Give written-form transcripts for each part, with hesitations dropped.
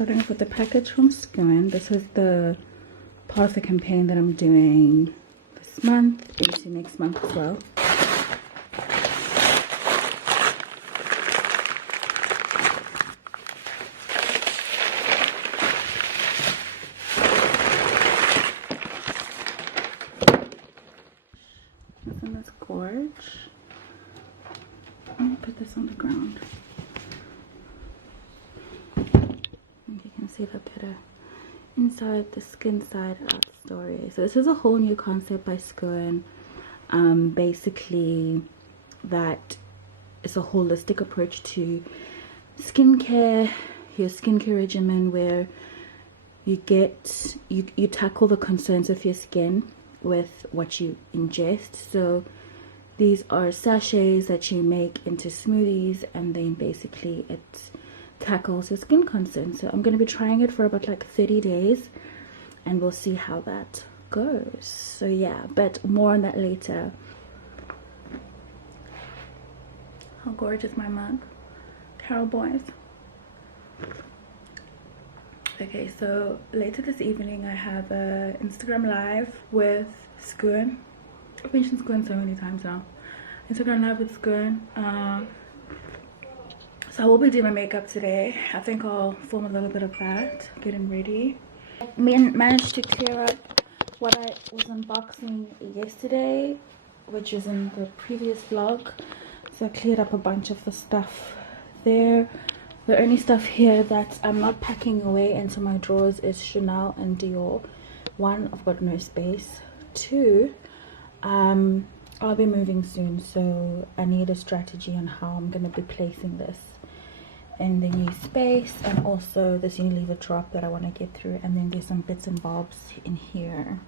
starting off with the package from Skin. This is the part of the campaign that I'm doing this month into next month as well. This one is Gorge. I'm gonna put this on the ground. And you can see the better inside the Skin Side Out story. So this is a whole new concept by Skin. Basically that is a holistic approach to skincare, your skincare regimen, where you tackle the concerns of your skin with what you ingest. So these are sachets that you make into smoothies, and then basically it tackles your skin concerns. So I'm going to be trying it for about like 30 days and we'll see how that goes. So yeah, but more on that later. How gorgeous my mug. Carol Boys. Okay, so later this evening I have a Instagram live with Skin. I've mentioned Skin so many times now. Instagram live with Skin. So I will be doing my makeup today. I think I'll film a little bit of that, getting ready. Managed to clear up what I was unboxing yesterday, which is in the previous vlog. So I cleared up a bunch of the stuff there. The only stuff here that I'm not packing away into my drawers is Chanel and Dior. One, I've got no space. Two, I'll be moving soon, so I need a strategy on how I'm going to be placing this in the new space, and also this Unilever drop that I want to get through, and then there's some bits and bobs in here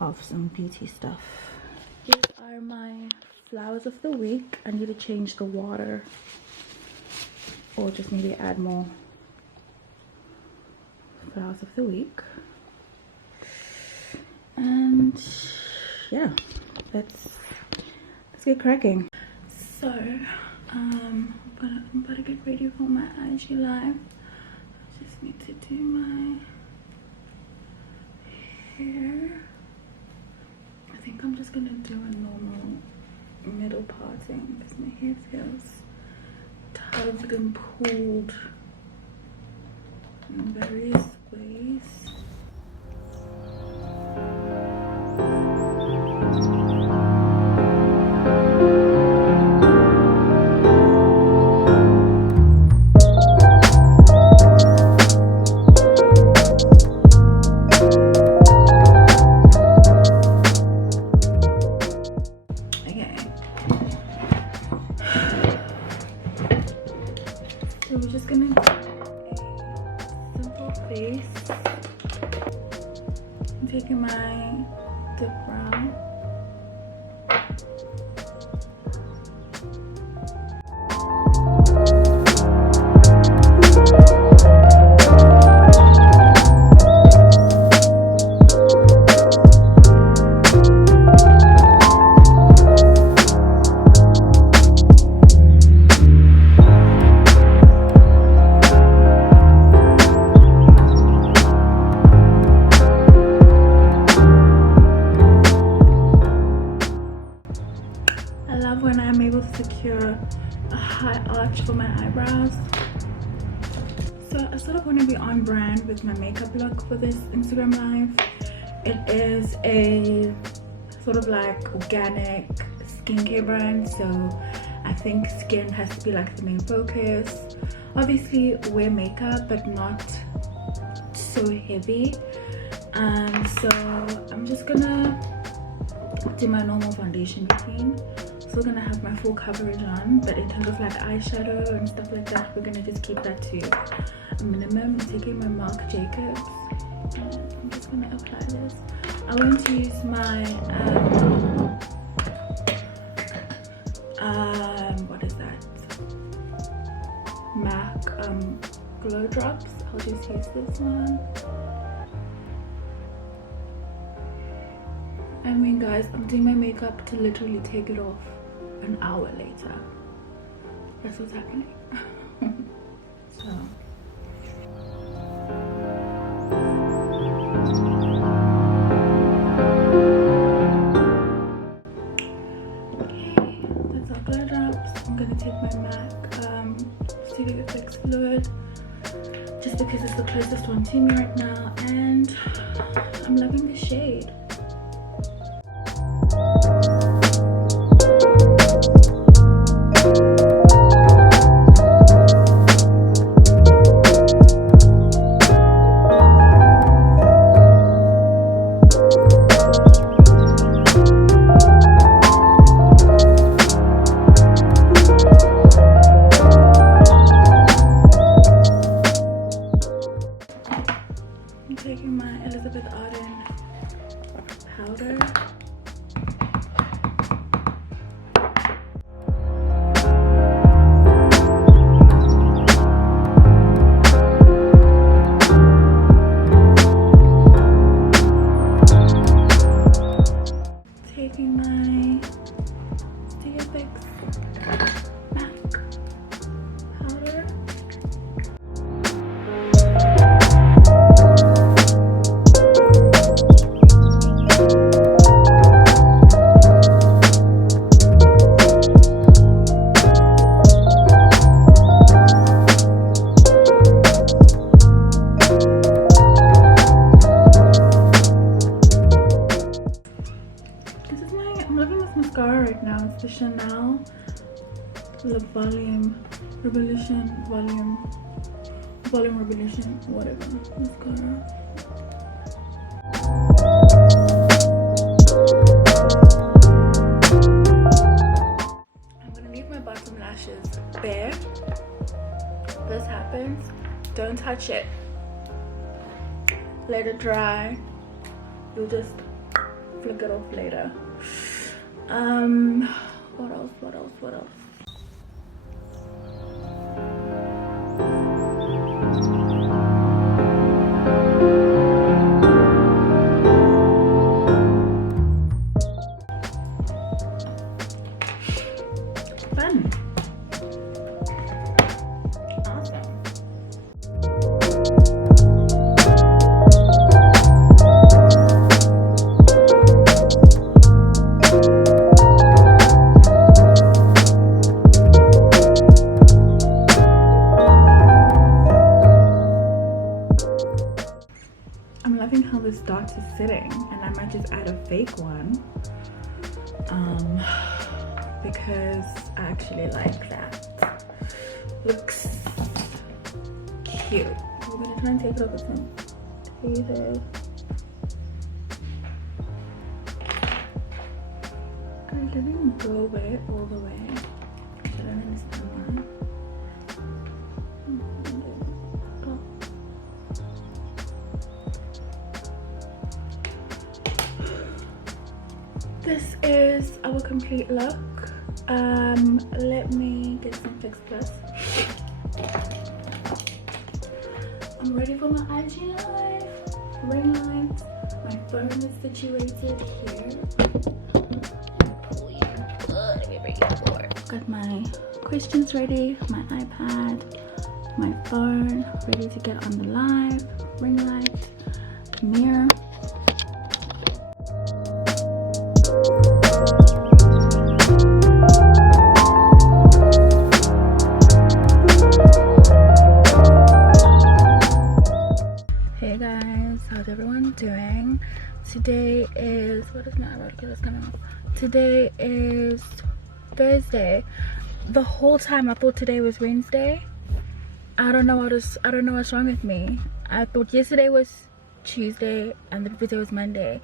of some beauty stuff. These are my flowers of the week. I need to change the water, or just maybe add more flowers of the week. And yeah, let's get cracking. So I'm about to get ready for my IG live. I just need to do my hair. I think I'm just gonna do a normal middle parting because my hair feels tugged and pulled in various ways. So we're just gonna do a simple face. I'm taking my dip brown. When I'm able to secure a high arch for my eyebrows. So I sort of want to be on brand with my makeup look for this Instagram live. It is a sort of like organic skincare brand, so I think skin has to be like the main focus. Obviously wear makeup, but not so heavy. So I'm just gonna do my normal foundation routine. Still gonna have my full coverage on, but in terms of like eyeshadow and stuff like that, we're gonna just keep that to a minimum. I'm taking my Marc Jacobs and I'm just gonna apply this. I want to use my what is that, MAC glow drops. I'll just use this one. I mean guys, I'm doing my makeup to literally take it off an hour later. That's what's happening. So wax fluid just because it's the closest one to me right now, and I'm loving the shade. I'm taking my Elizabeth Arden powder. Taking my DFX MAC powder. I'm loving this mascara right now. It's the Chanel Lip Volume Revolution Volume Revolution, whatever mascara. I'm gonna leave my bottom lashes bare. If this happens, don't touch it. Let it dry. You'll just flick it off later. What else? Fun. Awesome. I'm loving how this dot is sitting, and I might just add a fake one because I actually like that. Looks cute. We're gonna try and take it up with some tweezers. Guys, it didn't go away all the way. I don't understand why. This is our complete look. Let me get some Fix Plus. I'm ready for my IG live. Ring light. My phone is situated here. Let me bring it forward. Got my questions ready, my iPad, my phone, ready to get on the live. Ring light, mirror. Hey guys, how's everyone doing? Today is, what is my eyebrow coming off? Today is Thursday. The whole time I thought today was Wednesday. I don't know what's wrong with me. I thought yesterday was Tuesday and the video was Monday.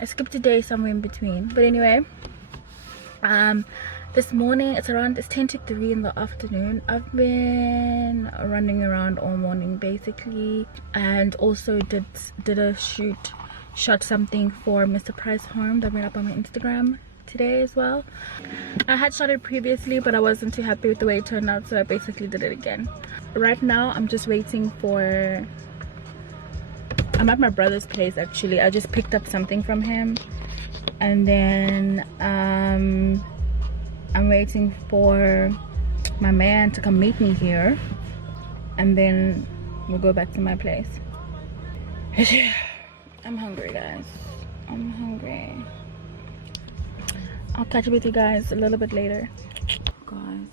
I skipped a day somewhere in between. But anyway, this morning it's 10 to 3 in the afternoon. I've been running around all morning basically, and also did a shot something for Mr. Price Home that went up on my Instagram today as well. I had shot it previously, but I wasn't too happy with the way it turned out, so I basically did it again. Right now I'm just waiting for, I'm at my brother's place actually. I just picked up something from him, and then I'm waiting for my man to come meet me here, and then we'll go back to my place. I'm hungry guys, I'm hungry. I'll catch up with you guys a little bit later. Guys,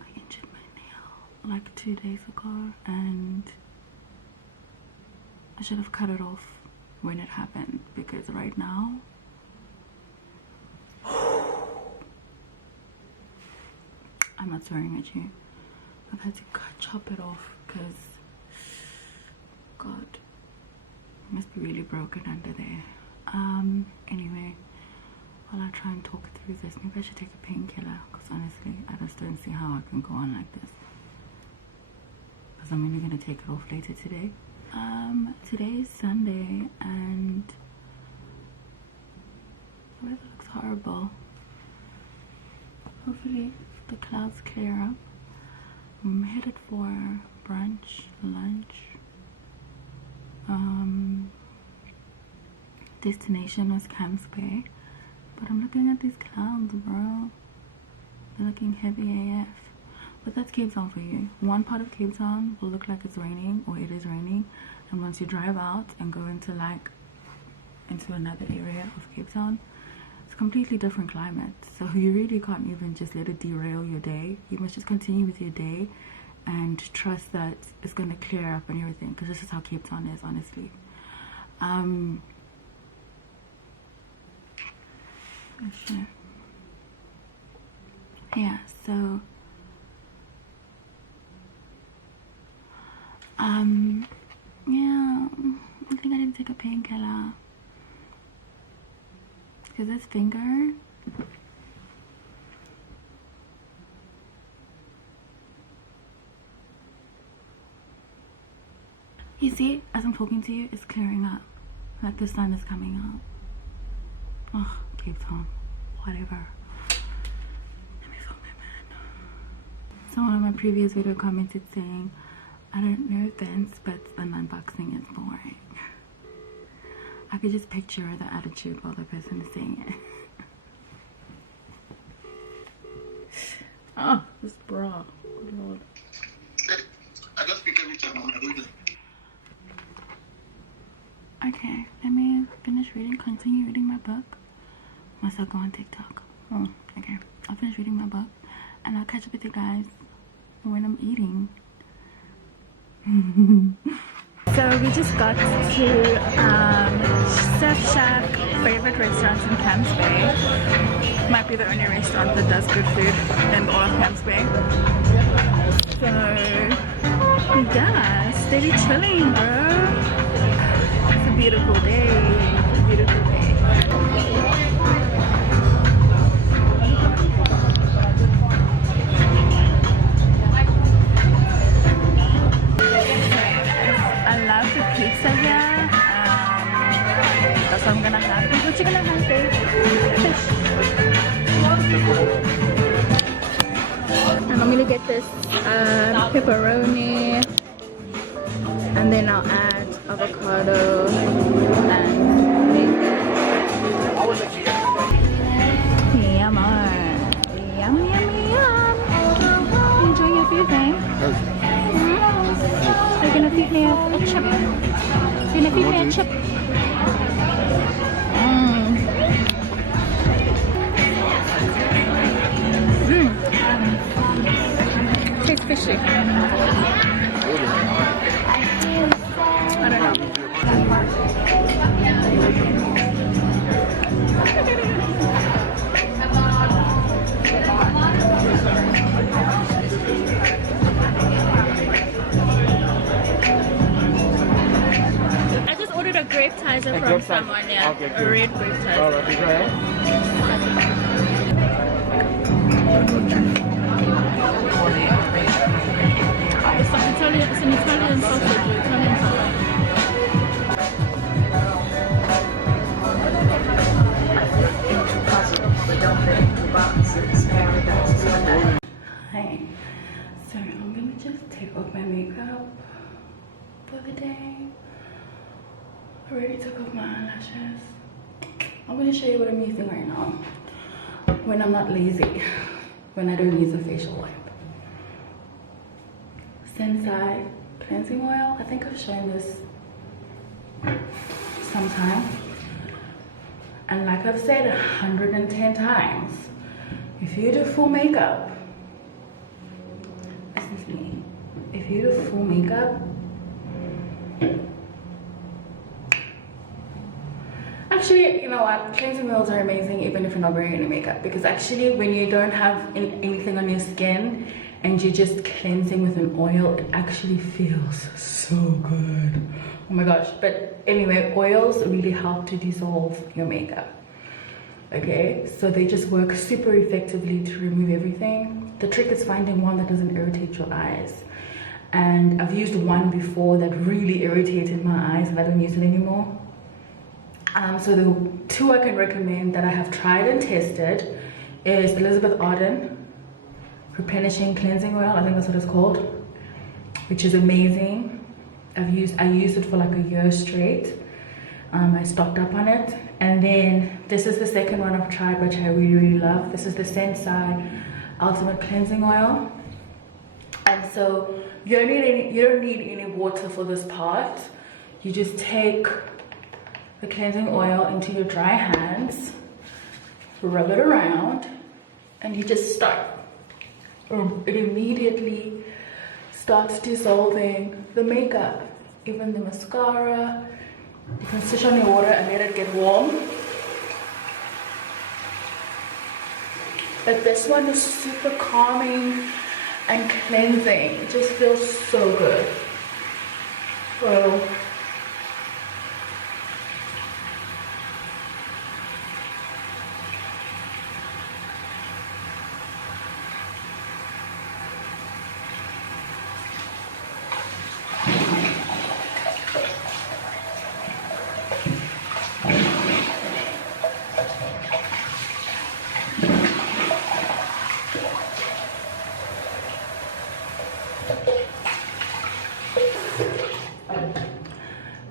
I injured my nail. like 2 days ago, and I should have cut it off when it happened, because right now I'm not swearing at you, I've had to chop it off because God, it must be really broken under there. Anyway, while I try and talk through this, maybe I should take a painkiller, because honestly I just don't see how I can go on like this, because I'm only going to take it off later today. Today is Sunday and the weather looks horrible. Hopefully the clouds clear up. I'm headed for brunch, lunch. Destination was Camps Bay, but I'm looking at these clouds, bro. They're looking heavy AF. But that's Cape Town for you. One part of Cape Town will look like it's raining, or it is raining, and once you drive out and go into another area of Cape Town, it's a completely different climate. So you really can't even just let it derail your day. You must just continue with your day and trust that it's going to clear up and everything, because this is how Cape Town is, honestly. Sure. Yeah, so yeah, I think I need to take a painkiller, because this finger, you see, as I'm talking to you, it's clearing up, like the sun is coming out. Oh, Cape Town, whatever. Let me film my man. Someone on my previous video commented saying, I don't know Vince, but an unboxing is boring. I could just picture the attitude while the person is saying it. Oh, this bra. Good Lord. I just pick every time I do that. Okay, let me finish reading, continue reading my book. Must I go on TikTok? Oh, okay. I'll finish reading my book and I'll catch up with you guys when I'm eating. So we just got to Surf Shack, favorite restaurant in Camps Bay. Might be the only restaurant that does good food in all of Camps Bay. So yeah, steady chilling, bro. It's a beautiful day. It's a beautiful day. Pizza here. That's what I'm gonna have. What you gonna have, babe? Fish. And I'm gonna get this pepperoni, and then I'll add avocado and bacon. Yum, yum, yum, yum. Enjoy your food, eh? You're gonna feed me a chip. You're gonna feed me a chip. Tastes fishy. I don't know. A grape tizer from someone, yeah. Okay, cool. A red grape tizer. All right, go ahead. It's an Italian sausage. Italian sausage. Hi. So I'm gonna just take off my makeup for the day. I already took off my eyelashes. I'm going to show you what I'm using right now when I'm not lazy, when I don't use a facial wipe. Cynthia cleansing oil. I think I've shown this sometime, and like I've said 110 times, if you do full makeup, listen to me, beautiful makeup. Actually, you know what, cleansing oils are amazing even if you're not wearing any makeup, because actually when you don't have anything on your skin and you're just cleansing with an oil, it actually feels so good. Oh my gosh. But anyway, oils really help to dissolve your makeup. Okay, so they just work super effectively to remove everything. The trick is finding one that doesn't irritate your eyes. And I've used one before that really irritated my eyes and I don't use it anymore. So the two I can recommend that I have tried and tested is Elizabeth Arden Replenishing Cleansing Oil. I think that's what it's called, which is amazing. I used it for like a year straight. I stocked up on it. And then this is the second one I've tried, which I really love. This is the Sensai Ultimate Cleansing Oil. And so you don't need any water for this part. You just take the cleansing oil into your dry hands, rub it around, and you just start. It immediately starts dissolving the makeup, even the mascara. You can switch on your water and let it get warm. But this one is super calming and cleansing. It just feels so good. So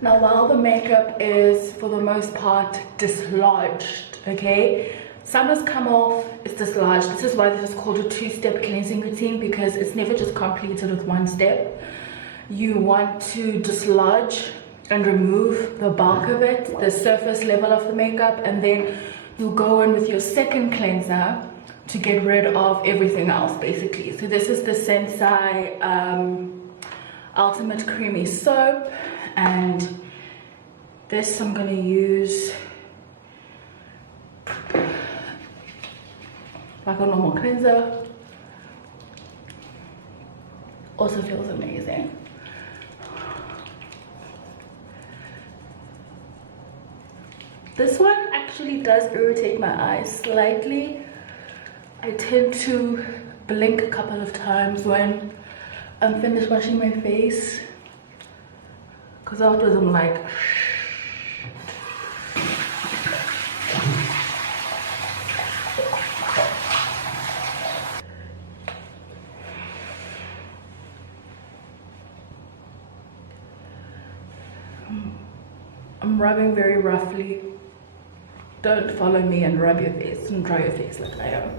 now, while the makeup is for the most part dislodged, okay, some has come off, it's dislodged. This is why this is called a two-step cleansing routine, because it's never just completed with one step. You want to dislodge and remove the bulk of it, the surface level of the makeup, and then you go in with your second cleanser to get rid of everything else, basically. So this is the Sensai Ultimate Creamy Soap. And this I'm going to use like a normal cleanser. Also feels amazing. This one actually does irritate my eyes slightly. I tend to blink a couple of times when I'm finished washing my face, because afterwards I'm like, I'm rubbing very roughly. Don't follow me and rub your face and dry your face like I am.